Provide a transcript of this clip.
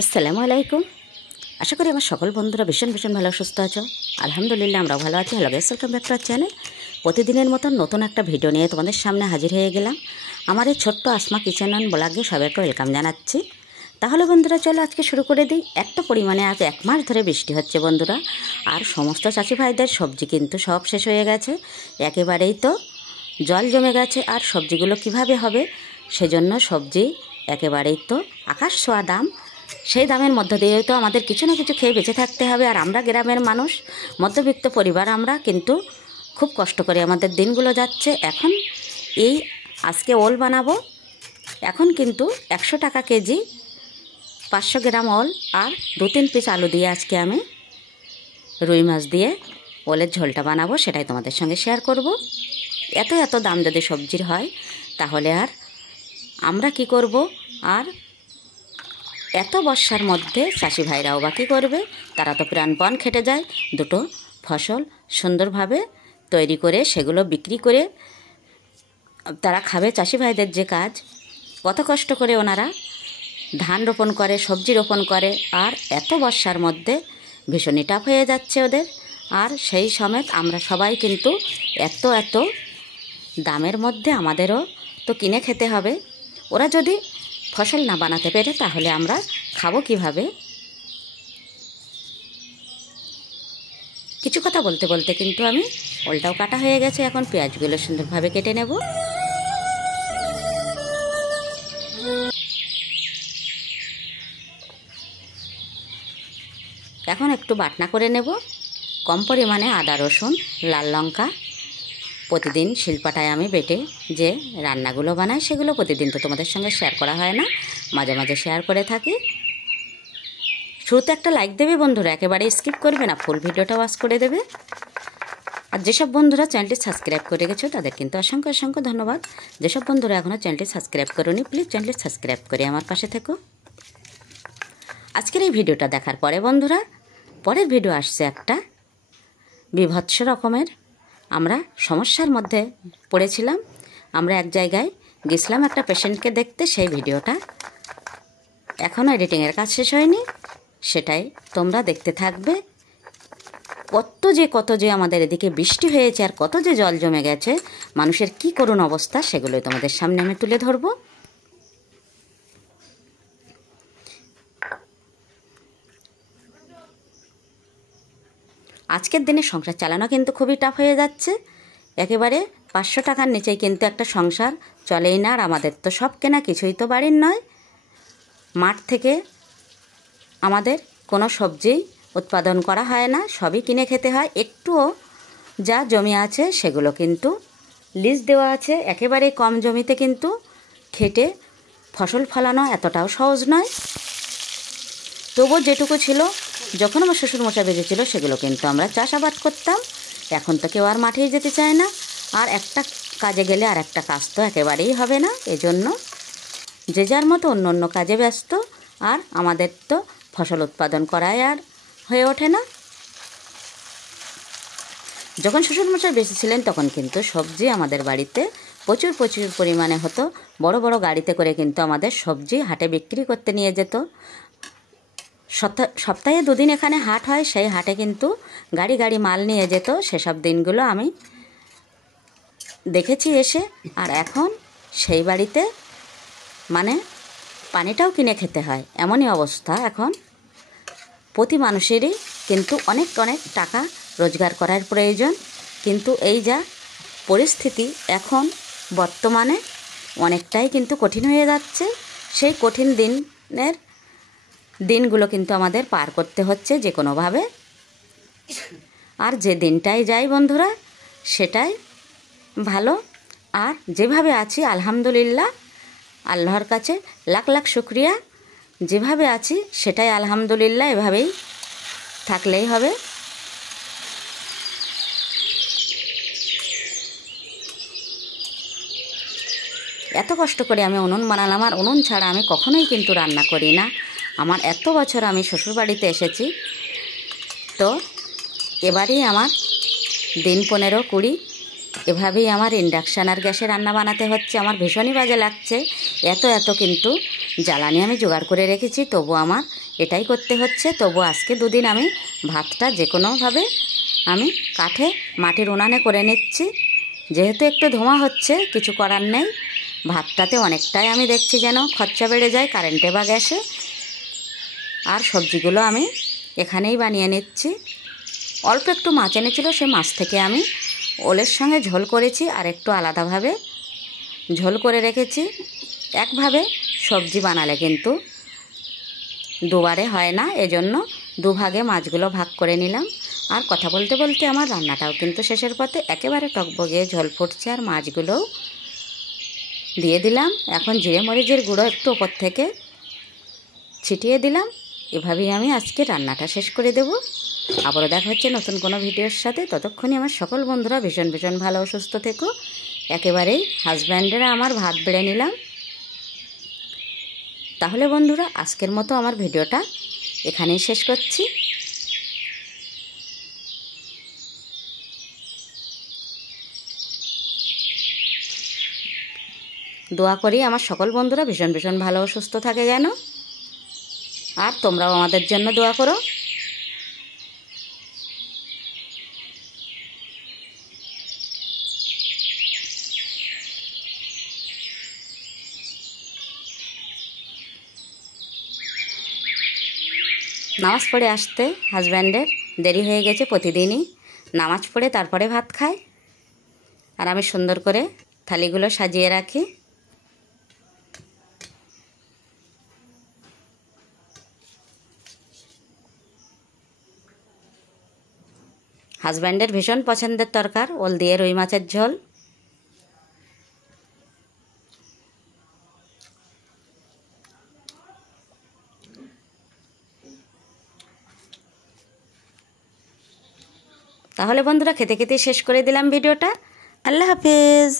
আসসালামু আলাইকুম। আশা করি আমার সকল বন্ধুরা ভীষণ ভীষণ ভালো সুস্থ আছো। আলহামদুলিল্লাহ আমরা ভালো আছি। Hello guys, welcome back to our channel. প্রতিদিনের মতন নতুন একটা ভিডিও নিয়ে তোমাদের সামনে হাজির হয়ে গেলাম। আমার এই ছোট্ট আসমা কিচেন অ্যান্ড ব্লগে সবাইকে ওয়েলকাম জানাচ্ছি। তাহলে বন্ধুরা চলো আজকে শুরু করে দিই। এত পরিমাণে আজ 1 মাস ধরে বৃষ্টি হচ্ছে বন্ধুরা, আর সমস্ত চাষি ভাইদের সবজি কিন্তু সব শেষ হয়ে গেছে, একেবারেই তো জল জমে গেছে। আর সবজিগুলো কিভাবে হবে, সেজন্য সবজি একেবারেই তো আকাশ ছোঁয়া দাম। সেই দামের মধ্য দিয়ে তো আমাদের কিছু না কিছু খেয়ে বেঁচে থাকতে হবে। আর আমরা গ্রামের মানুষ, মধ্যবিত্ত পরিবার, আমরা কিন্তু খুব কষ্ট করে আমাদের দিনগুলো যাচ্ছে। এখন এই আজকে ওল বানাবো। এখন কিন্তু 100 টাকা কেজি 500 গ্রাম ওল আর 2-3 পিস আলু দিয়ে আজকে আমি রুই মাছ দিয়ে ওলের ঝোলটা বানাবো, সেটাই তোমাদের সঙ্গে শেয়ার করব। এত দাম যদি সবজির হয় তাহলে আর আমরা কি করব? আর এত বর্ষার মধ্যে চাষি ভাইরাও বা কী করবে? তারা তো প্রাণপণ খেটে যায় দুটো ফসল সুন্দরভাবে তৈরি করে সেগুলো বিক্রি করে তারা খাবে। চাষি ভাইদের যে কাজ, কত কষ্ট করে ওনারা ধান রোপণ করে, সবজি রোপণ করে, আর এত বর্ষার মধ্যে ভীষণই টাফ হয়ে যাচ্ছে ওদের। আর সেই সমেত আমরা সবাই কিন্তু এত দামের মধ্যে আমাদেরও তো কিনে খেতে হবে। ওরা যদি ফসল না বানাতে পেরে তাহলে আমরা খাবো কিভাবে? কিছু কথা বলতে বলতে কিন্তু আমি ওলটাও কাটা হয়ে গেছে। এখন পেঁয়াজগুলো সুন্দরভাবে কেটে নেব। এখন একটু বাটনা করে নেব। কম পরিমাণে আদা, রসুন, লাল লঙ্কা। প্রতিদিন শিলপাটায় আমি বেটে যে রান্নাগুলো বানাই সেগুলো প্রতিদিন তো তোমাদের সঙ্গে শেয়ার করা হয় না, মাঝে মাঝে শেয়ার করে থাকি। শুরুতে একটা লাইক দেবে বন্ধুরা, একেবারে স্কিপ করবে না, ফুল ভিডিওটা ওয়াচ করে দেবে। আর যেসব বন্ধুরা চ্যানেলটি সাবস্ক্রাইব করে গেছো তাদের কিন্তু অসংখ্য অসংখ্য ধন্যবাদ। যেসব বন্ধুরা এখনও চ্যানেলটি সাবস্ক্রাইব করোনি, প্লিজ চ্যানেলটি সাবস্ক্রাইব করে আমার পাশে থেকো। আজকের এই ভিডিওটা দেখার পরে বন্ধুরা, পরের ভিডিও আসছে একটা বিভৎস রকমের। আমরা সমস্যার মধ্যে পড়েছিলাম। আমরা এক জায়গায় গেছিলাম একটা পেশেন্টকে দেখতে, সেই ভিডিওটা এখনও এডিটিংয়ের কাজ শেষ হয়নি, সেটাই তোমরা দেখতে থাকবে। কত যে আমাদের এদিকে বৃষ্টি হয়েছে আর কত যে জল জমে গেছে, মানুষের কি করুণ অবস্থা, সেগুলোই তোমাদের সামনে আমি তুলে ধরবো। আজকের দিনে সংসার চালানো কিন্তু খুবই টাফ হয়ে যাচ্ছে। একেবারে 500 টাকার নিচেই কিন্তু একটা সংসার চলেই না। আর আমাদের তো সব কেনা, কিছুই তো বাড়ির নয়। মাঠ থেকে আমাদের কোনো সবজি উৎপাদন করা হয় না, সবই কিনে খেতে হয়। একটুও যা জমি আছে সেগুলো কিন্তু লিজ দেওয়া আছে। একেবারে কম জমিতে কিন্তু খেটে ফসল ফলানো এতটাও সহজ নয়। তবুও যেটুকু ছিল, যখন আমার শ্বশুরমশাই বেঁচেছিল সেগুলো কিন্তু আমরা চাষাবাদ করতাম। এখন তো কেউ আর মাঠেই যেতে চায় না। আর একটা কাজে গেলে আর একটা কাজ তো একেবারেই হবে না, এজন্য যে যার মতো অন্য কাজে ব্যস্ত। আর আমাদের তো ফসল উৎপাদন করাই আর হয়ে ওঠে না। যখন শ্বশুরমশাই বেঁচে ছিলেন তখন কিন্তু সবজি আমাদের বাড়িতে প্রচুর পরিমাণে হতো। বড় বড় গাড়িতে করে কিন্তু আমাদের সবজি হাটে বিক্রি করতে নিয়ে যেত। সপ্তাহে 2 দিন এখানে হাট হয়, সেই হাটে কিন্তু গাড়ি মাল নিয়ে যেত। সেসব দিনগুলো আমি দেখেছি এসে। আর এখন সেই বাড়িতে মানে পানিটাও কিনে খেতে হয়, এমনই অবস্থা এখন। প্রতি মানুষেরই কিন্তু অনেক টাকা রোজগার করার প্রয়োজন, কিন্তু এই যা পরিস্থিতি এখন বর্তমানে অনেকটাই কিন্তু কঠিন হয়ে যাচ্ছে। সেই কঠিন দিনগুলো কিন্তু আমাদের পার করতে হচ্ছে যে কোনোভাবে। আর যে দিনটাই যাই বন্ধুরা, সেটাই ভালো। আর যেভাবে আছি আলহামদুলিল্লাহ, আল্লাহর কাছে লাখ লাখ শুকরিয়া। যেভাবে আছি সেটাই আলহামদুলিল্লাহ, এভাবেই থাকলেই হবে। এত কষ্ট করে আমি উনুন বানালাম, আর উনুন ছাড়া আমি কখনোই কিন্তু রান্না করি না। আমার এত বছর আমি শ্বশুরবাড়িতে এসেছি, তো এবারেই আমার দিন 15-20 এভাবেই আমার ইন্ডাকশান আর গ্যাসে রান্না বানাতে হচ্ছে। আমার ভীষণই বাজে লাগছে। এত কিন্তু জ্বালানি আমি জোগাড় করে রেখেছি, তবু আমার এটাই করতে হচ্ছে। তবু আজকে দুদিন আমি ভাতটা যে কোনোভাবে আমি কাঠে মাটির উনানে করে নিচ্ছি। যেহেতু একটু ধোঁয়া হচ্ছে, কিছু করার নেই। ভাতটাতে অনেকটাই আমি দেখছি যেন খরচা বেড়ে যায় কারেন্টে বা গ্যাসে। আর সবজিগুলো আমি এখানেই বানিয়ে নিচ্ছি। অল্প একটু মাছ এনেছিল, সে মাছ থেকে আমি ওলের সঙ্গে ঝোল করেছি, আর একটু আলাদাভাবে ঝোল করে রেখেছি। একভাবে সবজি বানালে কিন্তু দুবারে হয় না, এজন্য দুভাগে মাছগুলো ভাগ করে নিলাম। আর কথা বলতে বলতে আমার রান্নাটাও কিন্তু শেষের পথে। একেবারে টকবগে ঝোল ফুটছে, আর মাছগুলোও দিয়ে দিলাম। এখন জিরে মরিচের গুঁড়ো একটু ওপর থেকে ছিটিয়ে দিলাম। এভাবেই আমি আজকে রান্নাটা শেষ করে দেব। আবারও দেখা হচ্ছে নতুন কোনো ভিডিওর সাথে। ততক্ষণে আমার সকল বন্ধুরা ভীষণ ভীষণ ভালো ও সুস্থ থেকো। একেবারেই হাজব্যান্ডেরা আমার ভাত বেড়ে নিলাম। তাহলে বন্ধুরা, আজকের মতো আমার ভিডিওটা এখানেই শেষ করছি। দোয়া করি আমার সকল বন্ধুরা ভীষণ ভীষণ ভালো ও সুস্থ থাকে যেন। আর তোমরাও আমাদের জন্য দোয়া করো। নামাজ পড়ে আসতে হাজব্যান্ডের দেরি হয়ে গেছে। প্রতিদিনই নামাজ পড়ে তারপরে ভাত খায়। আর আমি সুন্দর করে থালিগুলো সাজিয়ে রাখি। হাজব্যান্ডের ভীষণ পছন্দের তরকার ওল দিয়ে রুই মাছের ঝোল। তাহলে বন্ধুরা, খেতে খেতে শেষ করে দিলাম ভিডিওটা। আল্লাহ হাফেজ।